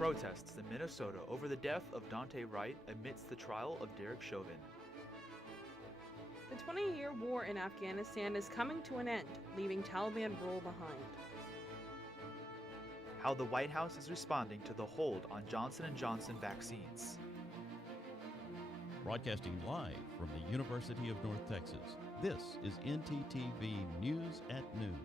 Protests in Minnesota over the death of Daunte Wright amidst the trial of Derek Chauvin. The 20-year war in Afghanistan is coming to an end, leaving Taliban rule behind. How the White House is responding to the hold on Johnson & Johnson vaccines. Broadcasting live from the University of North Texas, this is ntTV News at Noon.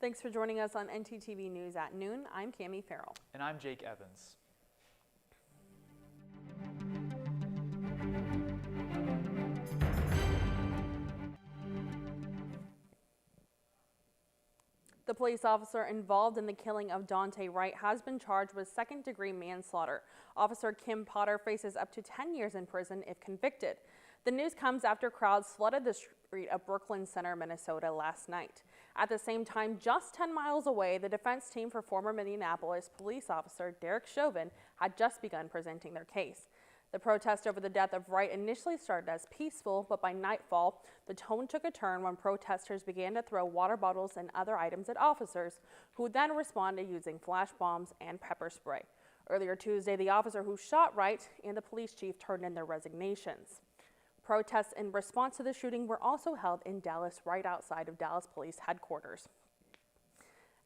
Thanks for joining us on ntTV News at Noon. I'm Cami Farrell. And I'm Jake Evans. The police officer involved in the killing of Daunte Wright has been charged with second-degree manslaughter. Officer Kim Potter faces up to 10 years in prison if convicted. The news comes after crowds flooded the street of Brooklyn Center, Minnesota last night. At the same time, just 10 miles away, the defense team for former Minneapolis police officer Derek Chauvin had just begun presenting their case. The protest over the death of Wright initially started as peaceful, but by nightfall, the tone took a turn when protesters began to throw water bottles and other items at officers, who then responded using flash bombs and pepper spray. Earlier Tuesday, the officer who shot Wright and the police chief turned in their resignations. Protests in response to the shooting were also held in Dallas, right outside of Dallas Police headquarters.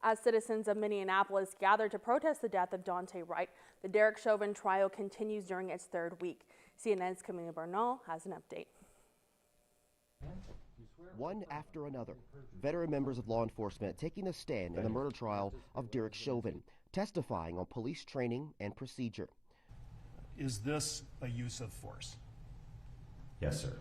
As citizens of Minneapolis gathered to protest the death of Daunte Wright, the Derek Chauvin trial continues during its third week. CNN's Camila Bernal has an update. One after another, veteran members of law enforcement taking a stand in the murder trial of Derek Chauvin, testifying on police training and procedure. Is this a use of force? Yes, sir.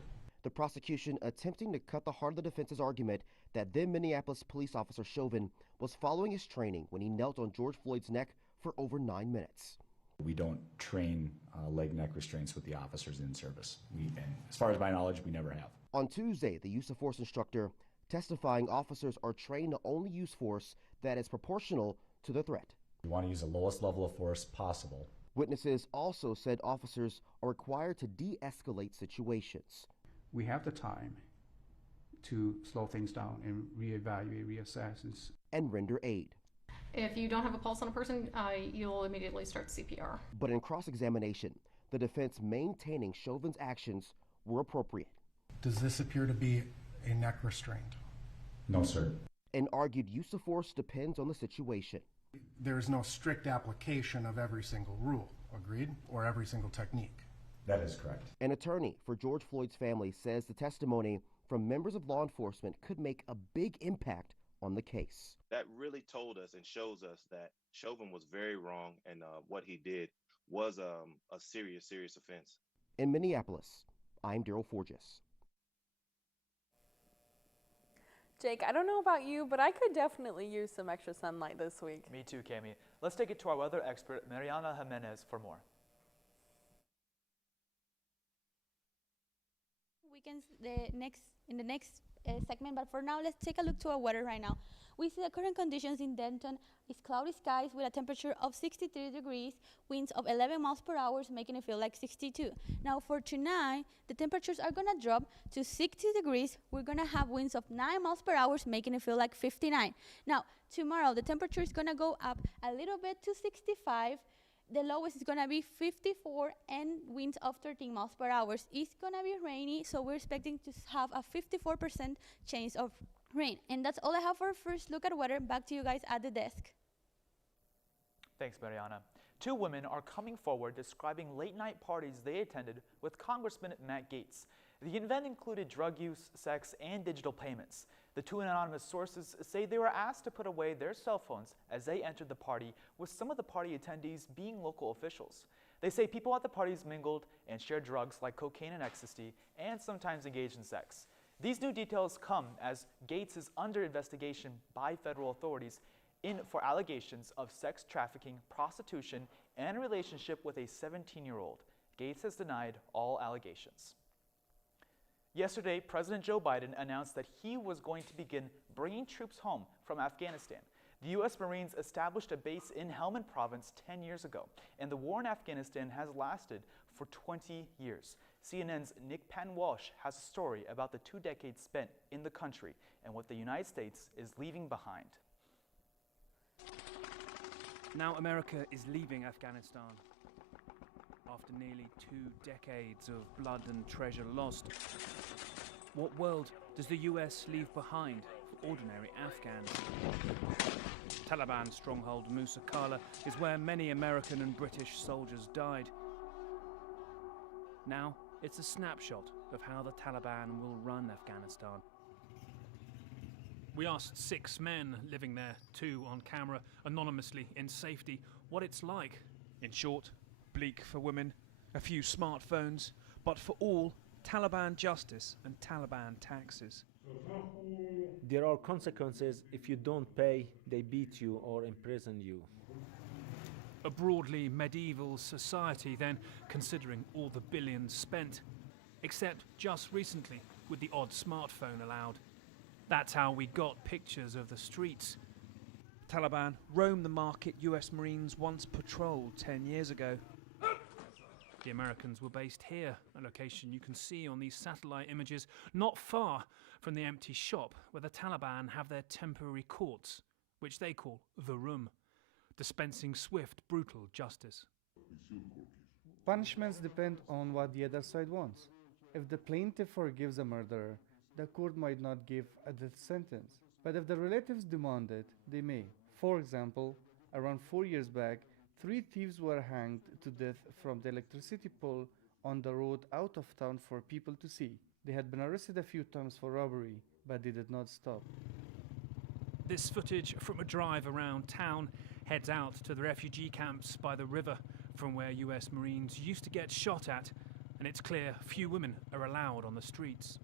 The prosecution attempting to cut the heart of the defense's argument that then Minneapolis police officer Chauvin was following his training when he knelt on George Floyd's neck for over 9 minutes. We don't train leg neck restraints with the officers in service. And as far as my knowledge, we never have. On Tuesday, the use of force instructor testifying officers are trained to only use force that is proportional to the threat. We want to use the lowest level of force possible. Witnesses also said officers are required to de-escalate situations. We have the time to slow things down and reevaluate, reassess, and render aid. If you don't have a pulse on a person, you'll immediately start CPR. But in cross-examination, the defense maintaining Chauvin's actions were appropriate. Does this appear to be a neck restraint? No, sir. And argued use of force depends on the situation. There is no strict application of every single rule, agreed? Or every single technique? That is correct. An attorney for George Floyd's family says the testimony from members of law enforcement could make a big impact on the case. That really told us and shows us that Chauvin was very wrong, and what he did was a serious offense. In Minneapolis, I'm Daryl Forges. Jake, I don't know about you, but I could definitely use some extra sunlight this week. Me too, Cami. Let's take it to our weather expert, Mariana Jimenez, for more. Weekends in the next segment, but for now let's take a look to our weather right now. We see the current conditions in Denton is cloudy skies with a temperature of 63 degrees, winds of 11 miles per hour, making it feel like 62. Now for tonight, the temperatures are gonna drop to 60 degrees. We're gonna have winds of 9 miles per hour, making it feel like 59. Now tomorrow, the temperature is gonna go up a little bit to 65. The lowest is gonna be 54 and winds of 13 miles per hour. It's gonna be rainy, so we're expecting to have a 54% chance of rain. And that's all I have for a first look at weather. Back to you guys at the desk. Thanks, Mariana. Two women are coming forward describing late-night parties they attended with Congressman Matt Gaetz. The event included drug use, sex, and digital payments. The two anonymous sources say they were asked to put away their cell phones as they entered the party, with some of the party attendees being local officials. They say people at the parties mingled and shared drugs like cocaine and ecstasy, and sometimes engaged in sex. These new details come as Gaetz is under investigation by federal authorities for allegations of sex trafficking, prostitution, and a relationship with a 17-year-old. Gaetz has denied all allegations. Yesterday, President Joe Biden announced that he was going to begin bringing troops home from Afghanistan. The U.S. Marines established a base in Helmand Province 10 years ago, and the war in Afghanistan has lasted for for 20 years. CNN's Nick Pan-Walsh has a story about the 2 decades spent in the country and what the United States is leaving behind. Now America is leaving Afghanistan. After nearly 2 decades of blood and treasure lost, what world does the US leave behind for ordinary Afghans? Taliban stronghold Musa Qala is where many American and British soldiers died. Now it's a snapshot of how the Taliban will run Afghanistan. We asked 6 men living there, 2 on camera, anonymously, in safety, what it's like. In short, bleak for women, a few smartphones, but for all, Taliban justice and Taliban taxes. There are consequences. If you don't pay, they beat you or imprison you. A broadly medieval society then, considering all the billions spent, except just recently with the odd smartphone allowed. That's how we got pictures of the streets. Taliban roam the market US Marines once patrolled 10 years ago. The Americans were based here, a location you can see on these satellite images, not far from the empty shop where the Taliban have their temporary courts, which they call the Room, dispensing swift, brutal justice. Punishments depend on what the other side wants. If the plaintiff forgives a murderer, the court might not give a death sentence. But if the relatives demand it, they may. For example, around 4 years back, 3 thieves were hanged to death from the electricity pole on the road out of town for people to see. They had been arrested a few times for robbery, but they did not stop. This footage from a drive around town heads out to the refugee camps by the river, from where US Marines used to get shot at, and it's clear few women are allowed on the streets.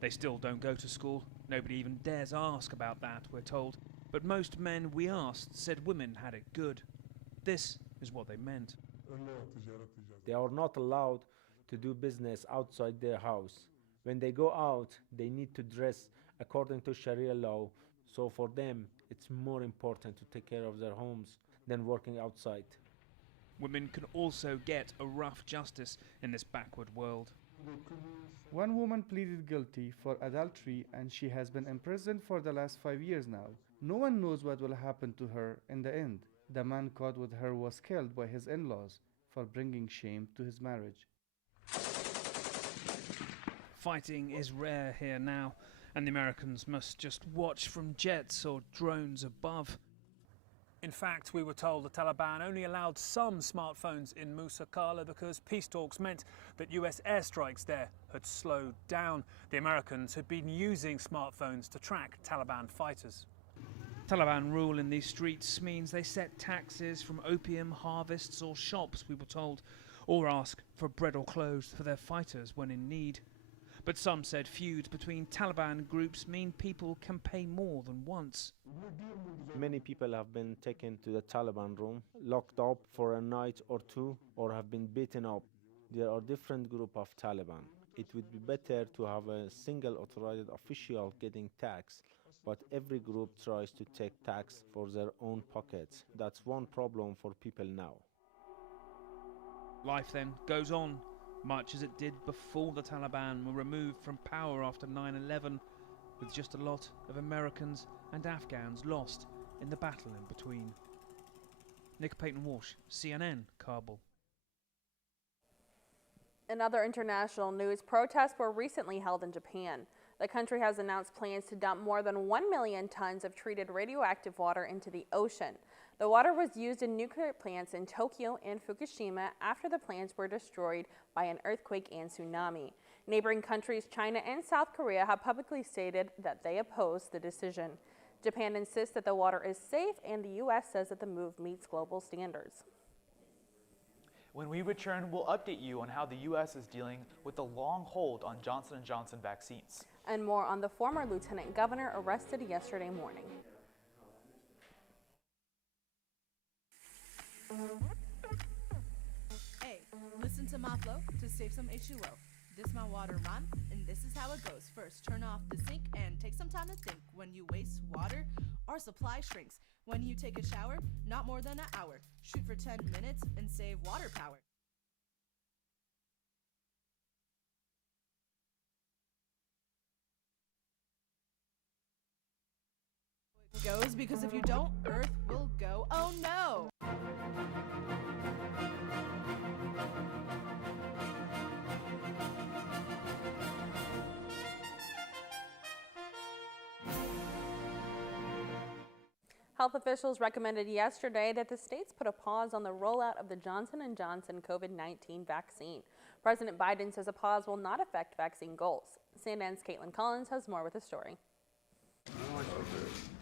They still don't go to school. Nobody even dares ask about that, we're told. But most men we asked said women had it good. This is what they meant. They are not allowed to do business outside their house. When they go out, they need to dress according to Sharia law. So for them, it's more important to take care of their homes than working outside. Women can also get a rough justice in this backward world. One woman pleaded guilty for adultery and she has been imprisoned for the last 5 years now. No one knows what will happen to her in the end. The man caught with her was killed by his in-laws for bringing shame to his marriage. Fighting is rare here now, and the Americans must just watch from jets or drones above. In fact, we were told the Taliban only allowed some smartphones in Musa Qala because peace talks meant that US airstrikes there had slowed down. The Americans had been using smartphones to track Taliban fighters. Taliban rule in these streets means they set taxes from opium harvests or shops, we were told, or ask for bread or clothes for their fighters when in need. But some said feuds between Taliban groups mean people can pay more than once. Many people have been taken to the Taliban room, locked up for a night or 2, or have been beaten up. There are different groups of Taliban. It would be better to have a single authorized official getting tax, but every group tries to take tax for their own pockets. That's one problem for people now. Life then goes on, much as it did before the Taliban were removed from power after 9/11, with just a lot of Americans and Afghans lost in the battle in between. Nick Payton-Walsh, CNN, Kabul. In other international news, protests were recently held in Japan. The country has announced plans to dump more than 1 million tons of treated radioactive water into the ocean. The water was used in nuclear plants in Tokyo and Fukushima after the plants were destroyed by an earthquake and tsunami. Neighboring countries China and South Korea have publicly stated that they oppose the decision. Japan insists that the water is safe, and the U.S. says that the move meets global standards. When we return, we'll update you on how the U.S. is dealing with the long hold on Johnson & Johnson vaccines. And more on the former lieutenant governor arrested yesterday morning. Hey, listen to my flow to save some H2O. This my water rhyme, and this is how it goes. First, turn off the sink and take some time to think. When you waste water, our supply shrinks. When you take a shower, not more than an hour. Shoot for 10 minutes and save water power. goes, because if you don't, Earth will go. Oh no! Health officials recommended yesterday that the states put a pause on the rollout of the Johnson & Johnson COVID-19 vaccine. President Biden says a pause will not affect vaccine goals. CNN's Caitlin Collins has more with the story.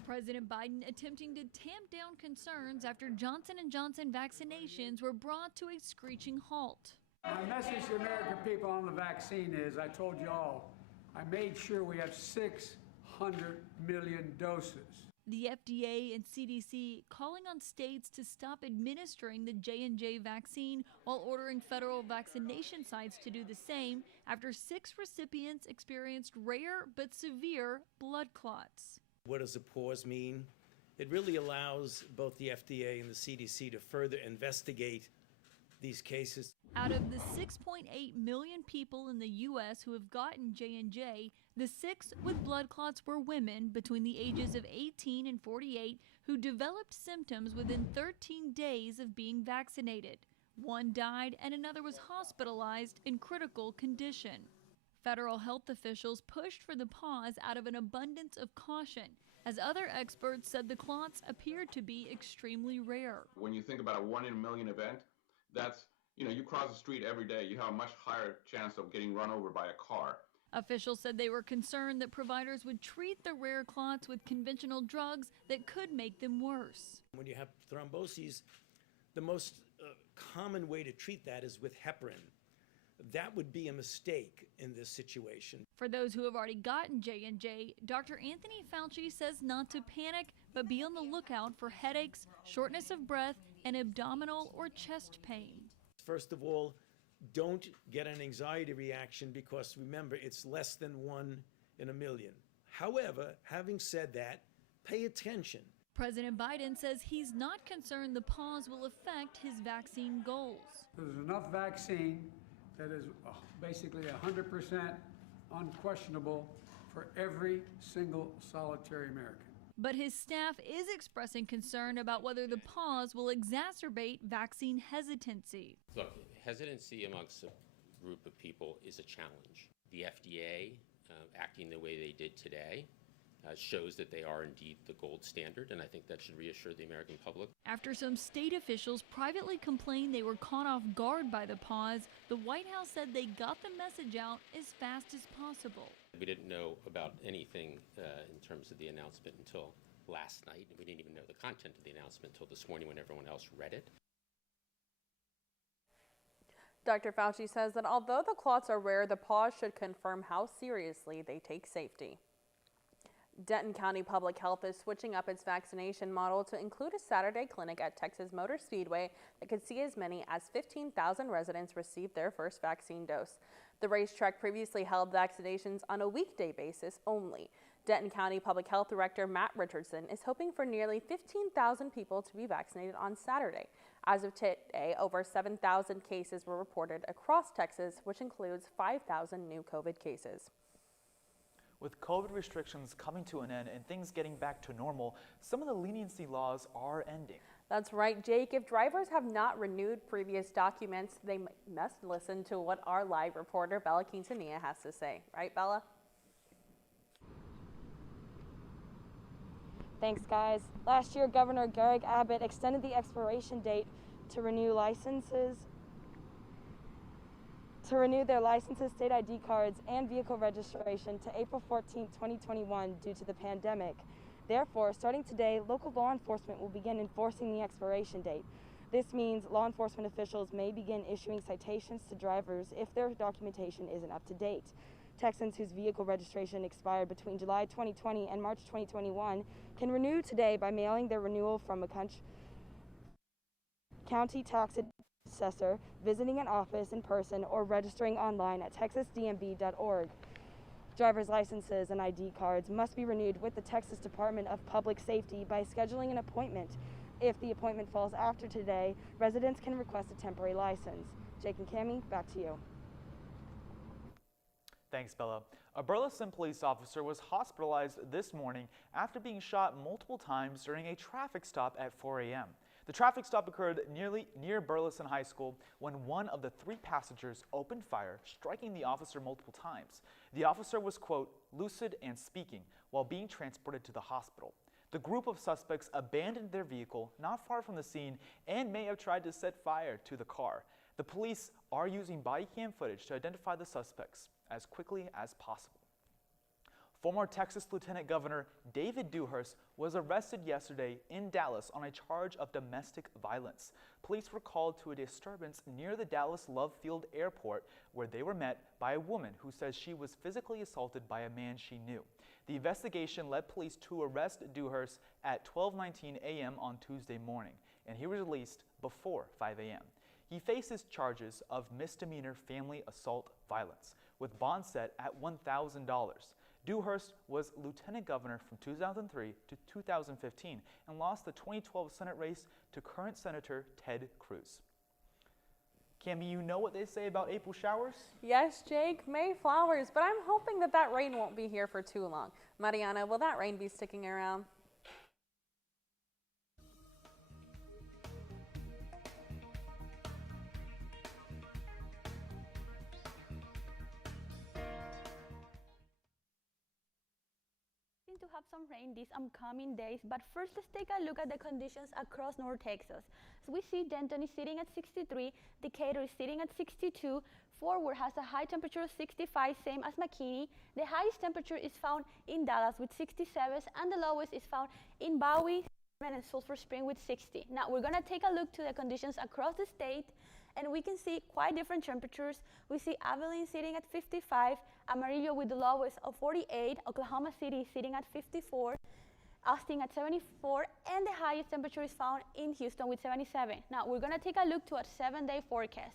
President Biden attempting to tamp down concerns after Johnson & Johnson vaccinations were brought to a screeching halt. My message to the American people on the vaccine is, I told you all, I made sure we have 600 million doses. The FDA and CDC calling on states to stop administering the J&J vaccine while ordering federal vaccination sites to do the same after 6 recipients experienced rare but severe blood clots. What does a pause mean? It really allows both the FDA and the CDC to further investigate these cases. Out of the 6.8 million people in the U.S. who have gotten J&J, the 6 with blood clots were women between the ages of 18 and 48 who developed symptoms within 13 days of being vaccinated. 1 died and another was hospitalized in critical condition. Federal health officials pushed for the pause out of an abundance of caution, as other experts said the clots appeared to be extremely rare. When you think about a 1 in a million event, that's, you cross the street every day, you have a much higher chance of getting run over by a car. Officials said they were concerned that providers would treat the rare clots with conventional drugs that could make them worse. When you have thromboses, the most common way to treat that is with heparin. That would be a mistake in this situation. For those who have already gotten J&J, Dr. Anthony Fauci says not to panic, but be on the lookout for headaches, shortness of breath, and abdominal or chest pain. First of all, don't get an anxiety reaction because remember, it's less than 1 in a million. However, having said that, pay attention. President Biden says he's not concerned the pause will affect his vaccine goals. There's enough vaccine that is basically 100% unquestionable for every single solitary American. But his staff is expressing concern about whether the pause will exacerbate vaccine hesitancy. Look, hesitancy amongst a group of people is a challenge. The FDA acting the way they did today shows that they are indeed the gold standard, and I think that should reassure the American public. After some state officials privately complained they were caught off guard by the pause, the White House said they got the message out as fast as possible. We didn't know about anything in terms of the announcement until last night. We didn't even know the content of the announcement until this morning when everyone else read it. Dr. Fauci says that although the clots are rare, the pause should confirm how seriously they take safety. Denton County Public Health is switching up its vaccination model to include a Saturday clinic at Texas Motor Speedway that could see as many as 15,000 residents receive their first vaccine dose. The racetrack previously held vaccinations on a weekday basis only. Denton County Public Health Director Matt Richardson is hoping for nearly 15,000 people to be vaccinated on Saturday. As of today, over 7,000 cases were reported across Texas, which includes 5,000 new COVID cases. With COVID restrictions coming to an end and things getting back to normal, some of the leniency laws are ending. That's right, Jake. If drivers have not renewed previous documents, they must listen to what our live reporter Bella Quintanilla has to say. Right, Bella? Thanks, guys. Last year, Governor Greg Abbott extended the expiration date to renew their licenses, state ID cards, and vehicle registration to April 14, 2021 due to the pandemic. Therefore, starting today, local law enforcement will begin enforcing the expiration date. This means law enforcement officials may begin issuing citations to drivers if their documentation isn't up to date. Texans whose vehicle registration expired between July 2020 and March 2021 can renew today by mailing their renewal from a county tax assessor, visiting an office in person, or registering online at texasdmv.org. Driver's licenses and ID cards must be renewed with the Texas Department of Public Safety by scheduling an appointment. If the appointment falls after today, residents can request a temporary license. Jake and Cammie, back to you. Thanks, Bella. A Burleson police officer was hospitalized this morning after being shot multiple times during a traffic stop at 4 a.m. The traffic stop occurred near Burleson High School when one of the 3 passengers opened fire, striking the officer multiple times. The officer was, quote, lucid and speaking while being transported to the hospital. The group of suspects abandoned their vehicle not far from the scene and may have tried to set fire to the car. The police are using body cam footage to identify the suspects as quickly as possible. Former Texas Lieutenant Governor David Dewhurst was arrested yesterday in Dallas on a charge of domestic violence. Police were called to a disturbance near the Dallas Love Field Airport where they were met by a woman who says she was physically assaulted by a man she knew. The investigation led police to arrest Dewhurst at 12:19 a.m. on Tuesday morning, and he was released before 5 a.m. He faces charges of misdemeanor family assault violence, with bond set at $1,000. Dewhurst was lieutenant governor from 2003 to 2015 and lost the 2012 Senate race to current Senator Ted Cruz. Cammy, you know what they say about April showers? Yes, Jake, May flowers, but I'm hoping that rain won't be here for too long. Mariana, will that rain be sticking around? To have some rain these upcoming days, but first let's take a look at the conditions across North Texas. So we see Denton is sitting at 63, Decatur is sitting at 62, Fort Worth has a high temperature of 65, same as McKinney. The highest temperature is found in Dallas with 67, and the lowest is found in Bowie and Sulphur Spring with 60. Now we're gonna take a look to the conditions across the state, and we can see quite different temperatures. We see Abilene sitting at 55, Amarillo with the lowest of 48, Oklahoma City sitting at 54, Austin at 74, and the highest temperature is found in Houston with 77. Now we're gonna take a look to our 7-day forecast.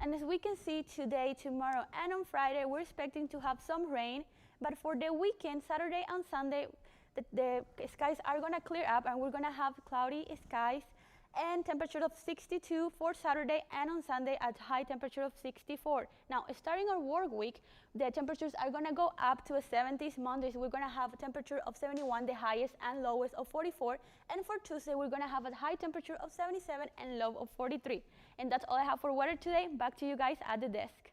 And as we can see today, tomorrow, and on Friday, we're expecting to have some rain, but for the weekend, Saturday and Sunday, the skies are gonna clear up and we're gonna have cloudy skies and temperature of 62 for Saturday, and on Sunday at high temperature of 64. Now, starting our work week, the temperatures are gonna go up to the 70s. Mondays, we're gonna have a temperature of 71, the highest and lowest of 44. And for Tuesday, we're gonna have a high temperature of 77 and low of 43. And that's all I have for weather today. Back to you guys at the desk.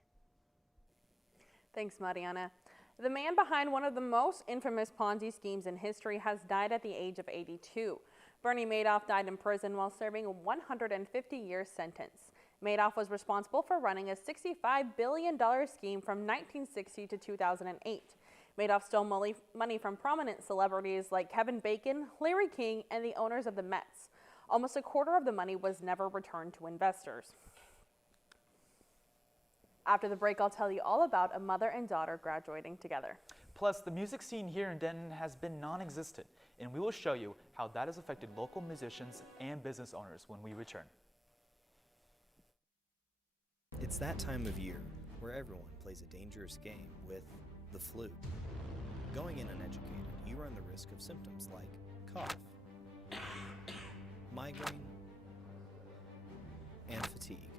Thanks, Mariana. The man behind one of the most infamous Ponzi schemes in history has died at the age of 82. Bernie Madoff died in prison while serving a 150-year sentence. Madoff was responsible for running a $65 billion scheme from 1960 to 2008. Madoff stole money from prominent celebrities like Kevin Bacon, Larry King, and the owners of the Mets. Almost a quarter of the money was never returned to investors. After the break, I'll tell you all about a mother and daughter graduating together. Plus, the music scene here in Denton has been non-existent, and we will show you how that has affected local musicians and business owners when we return. It's that time of year where everyone plays a dangerous game with the flu. Going in uneducated, you run the risk of symptoms like cough, migraine, and fatigue.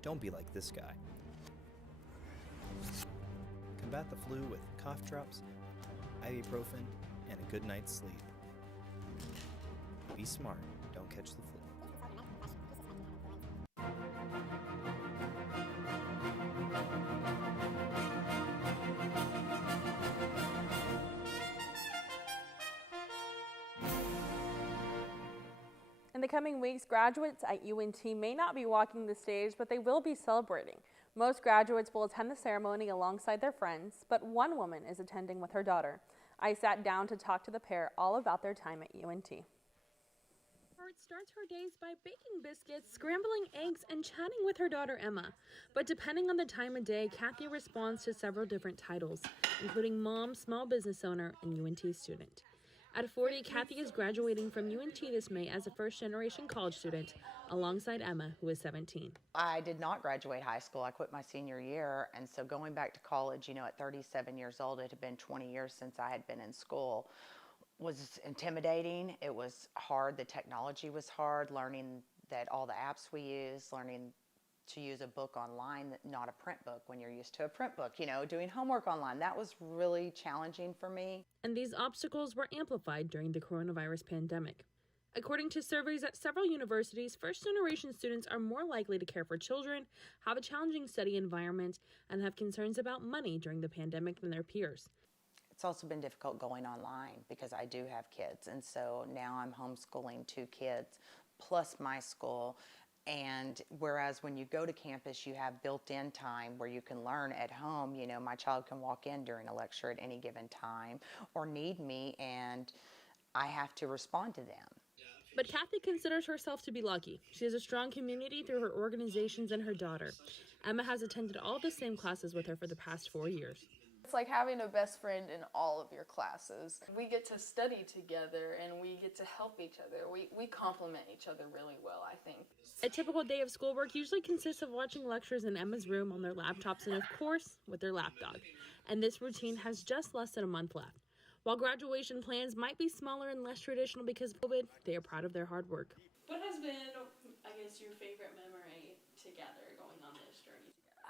Don't be like this guy. Combat the flu with cough drops, ibuprofen, and a good night's sleep. Be smart, don't catch the flu. In the coming weeks, graduates at UNT may not be walking the stage, but they will be celebrating. Most graduates will attend the ceremony alongside their friends, but one woman is attending with her daughter. I sat down to talk to the pair all about their time at UNT. Hart starts her days by baking biscuits, scrambling eggs, and chatting with her daughter Emma. But depending on the time of day, Kathy responds to several different titles, including mom, small business owner, and UNT student. At 40, Kathy is graduating from UNT this May as a first-generation college student, alongside Emma, who is 17. I did not graduate high school. I quit my senior year, and so going back to college, you know, at 37 years old, it had been 20 years since I had been in school, was intimidating. It was hard. The technology was hard, learning that all the apps we use, learning to use a book online, not a print book, when you're used to a print book, you know, doing homework online. That was really challenging for me. And these obstacles were amplified during the coronavirus pandemic. According to surveys at several universities, first-generation students are more likely to care for children, have a challenging study environment, and have concerns about money during the pandemic than their peers. It's also been difficult going online because I do have kids, and so now I'm homeschooling 2 kids plus my school. And whereas when you go to campus, you have built-in time where you can learn at home. You know, my child can walk in during a lecture at any given time or need me, and I have to respond to them. But Kathy considers herself to be lucky. She has a strong community through her organizations and her daughter. Emma has attended all the same classes with her for the past 4 years. It's like having a best friend in all of your classes. We get to study together and we get to help each other. We complement each other really well, I think. A typical day of schoolwork usually consists of watching lectures in Emma's room on their laptops and, of course, with their lapdog. And this routine has just less than a month left. While graduation plans might be smaller and less traditional because of COVID, they are proud of their hard work. What has been, I guess, your favorite memory together going on this journey together?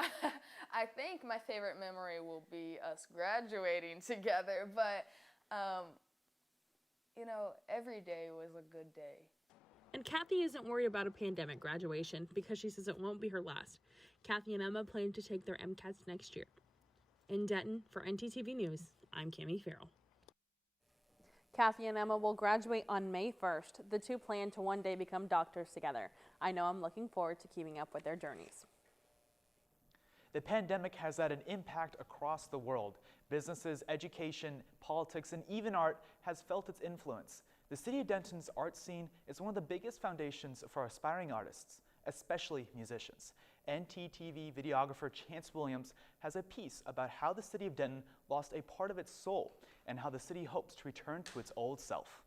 Oh, gosh. I think my favorite memory will be us graduating together, but, you know, every day was a good day. And Kathy isn't worried about a pandemic graduation because she says it won't be her last. Kathy and Emma plan to take their MCATs next year. In Denton, for ntTV News, I'm Cami Farrell. Kathy and Emma will graduate on May 1st. The two plan to one day become doctors together. I know I'm looking forward to keeping up with their journeys. The pandemic has had an impact across the world. Businesses, education, politics, and even art has felt its influence. The city of Denton's art scene is one of the biggest foundations for aspiring artists, especially musicians. ntTV videographer Chance Williams has a piece about how the city of Denton lost a part of its soul and how the city hopes to return to its old self.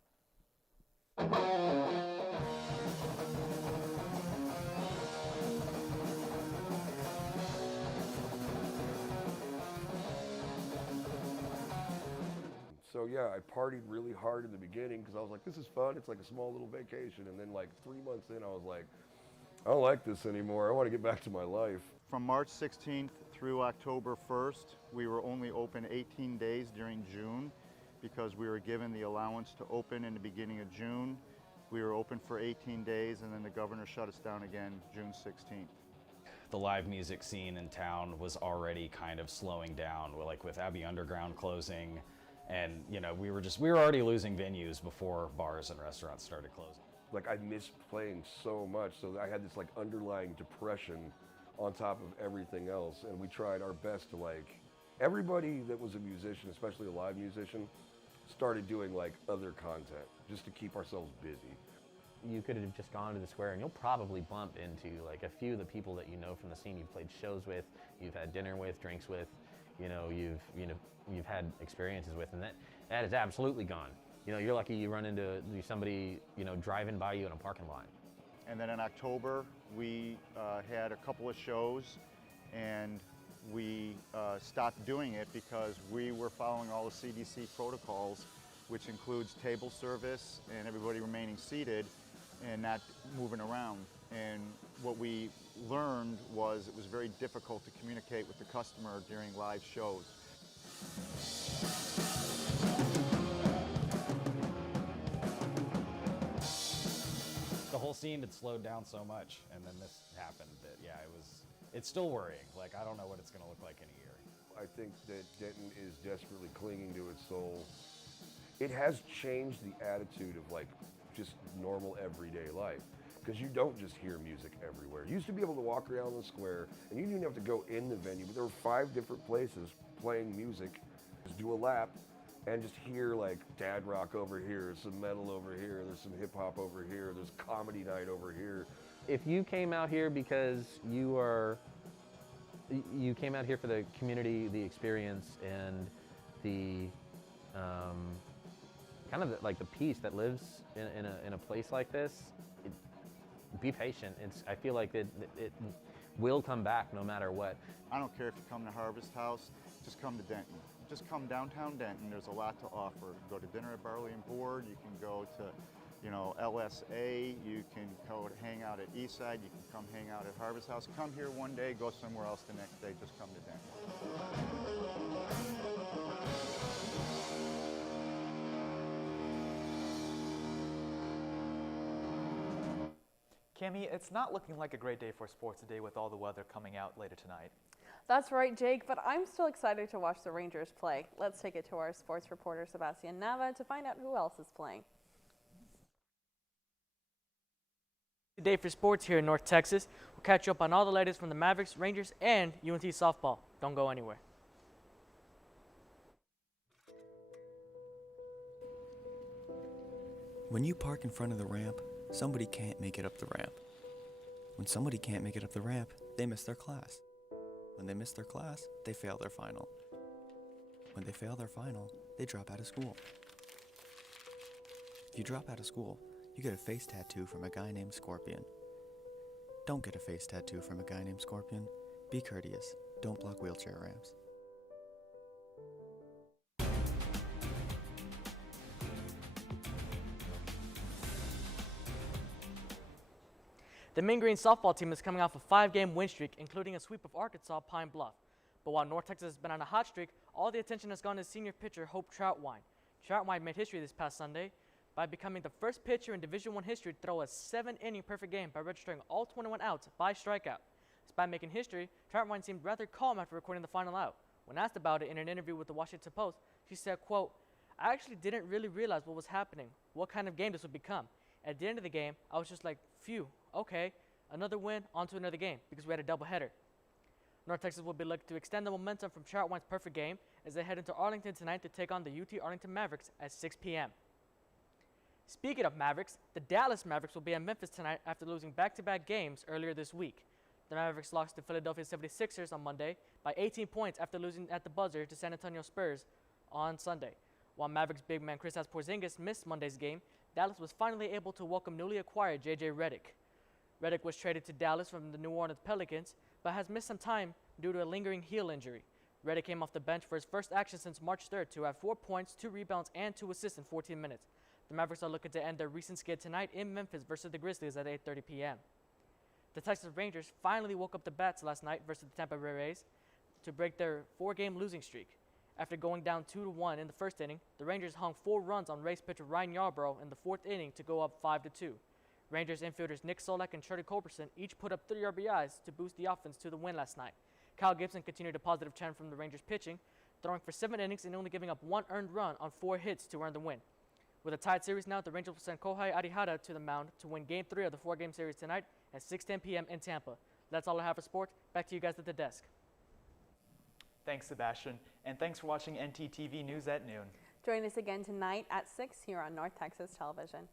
So yeah, I partied really hard in the beginning because I was like, this is fun. It's like a small little vacation. And then like 3 months in, I was like, I don't like this anymore. I want to get back to my life. From March 16th through October 1st, we were only open 18 days during June because we were given the allowance to open in the beginning of June. We were open for 18 days and then the governor shut us down again June 16th. The live music scene in town was already kind of slowing down, like with Abbey Underground closing, and you know, we were already losing venues before bars and restaurants started closing. Like I missed playing so much, so I had this like underlying depression on top of everything else, and we tried our best to like, everybody that was a musician, especially a live musician, started doing like other content just to keep ourselves busy. You could have just gone to the square and you'll probably bump into like a few of the people that you know from the scene you've played shows with, you've had dinner with, drinks with, you've had experiences with, and that is absolutely gone. You know, you're lucky you run into somebody, driving by you in a parking lot. And then in October, we had a couple of shows and we stopped doing it because we were following all the CDC protocols, which includes table service and everybody remaining seated and not moving around. And what we learned was it was very difficult to communicate with the customer during live shows. The whole scene had slowed down so much, and then this happened that, yeah, it's still worrying. Like, I don't know what it's gonna look like in a year. I think that Denton is desperately clinging to its soul. It has changed the attitude of like just normal everyday life, because you don't just hear music everywhere. You used to be able to walk around the square and you didn't even have to go in the venue, but there were 5 different places playing music. Just do a lap and just hear like dad rock over here, some metal over here, there's some hip hop over here, there's comedy night over here. If you came out here because you came out here for the community, the experience, and the kind of the peace that lives in a place like this, be patient. I feel like it will come back no matter what. I don't care if you come to Harvest House, just come to Denton. Just come downtown Denton, there's a lot to offer. Go to dinner at Barley and Board, you can go to, you know, LSA, you can go hang out at Eastside, you can come hang out at Harvest House. Come here one day, go somewhere else the next day, just come to Denton. Cami, it's not looking like a great day for sports today with all the weather coming out later tonight. That's right, Jake, but I'm still excited to watch the Rangers play. Let's take it to our sports reporter, Sebastian Nava, to find out who else is playing. Good day for sports here in North Texas. We'll catch you up on all the latest from the Mavericks, Rangers, and UNT softball. Don't go anywhere. When you park in front of the ramp, somebody can't make it up the ramp. When somebody can't make it up the ramp, they miss their class. When they miss their class, they fail their final. When they fail their final, they drop out of school. If you drop out of school, you get a face tattoo from a guy named Scorpion. Don't get a face tattoo from a guy named Scorpion. Be courteous. Don't block wheelchair ramps. The Mean Green softball team is coming off a 5-game win streak, including a sweep of Arkansas Pine Bluff. But while North Texas has been on a hot streak, all the attention has gone to senior pitcher Hope Troutwine. Troutwine made history this past Sunday by becoming the first pitcher in Division I history to throw a 7-inning perfect game by registering all 21 outs by strikeout. Despite making history, Troutwine seemed rather calm after recording the final out. When asked about it in an interview with the Washington Post, she said, quote, "I actually didn't really realize what was happening, what kind of game this would become. At the end of the game, I was just like, phew, okay, another win, on to another game, because we had a doubleheader." North Texas will be looking to extend the momentum from Troutwine's perfect game as they head into Arlington tonight to take on the UT Arlington Mavericks at 6 p.m. Speaking of Mavericks, the Dallas Mavericks will be in Memphis tonight after losing back-to-back games earlier this week. The Mavericks lost to Philadelphia 76ers on Monday by 18 points after losing at the buzzer to San Antonio Spurs on Sunday. While Mavericks big man Kristaps Porzingis missed Monday's game, Dallas was finally able to welcome newly acquired J.J. Redick. Redick was traded to Dallas from the New Orleans Pelicans, but has missed some time due to a lingering heel injury. Redick came off the bench for his first action since March 3rd to have 4 points, 2 rebounds, and 2 assists in 14 minutes. The Mavericks are looking to end their recent skid tonight in Memphis versus the Grizzlies at 8:30 p.m. The Texas Rangers finally woke up the bats last night versus the Tampa Bay Rays to break their 4-game losing streak. After going down 2-1 in the first inning, the Rangers hung 4 runs on Rays pitcher Ryan Yarbrough in the 4th inning to go up 5-2. Rangers infielders Nick Solak and Charlie Culberson each put up 3 RBIs to boost the offense to the win last night. Kyle Gibson continued a positive trend from the Rangers pitching, throwing for 7 innings and only giving up 1 earned run on 4 hits to earn the win. With a tied series now, the Rangers will send Kohei Arihara to the mound to win Game 3 of the 4-game series tonight at 6:10 p.m. in Tampa. That's all I have for sports. Back to you guys at the desk. Thanks, Sebastian, and thanks for watching ntTV News at noon. Join us again tonight at 6 here on North Texas Television.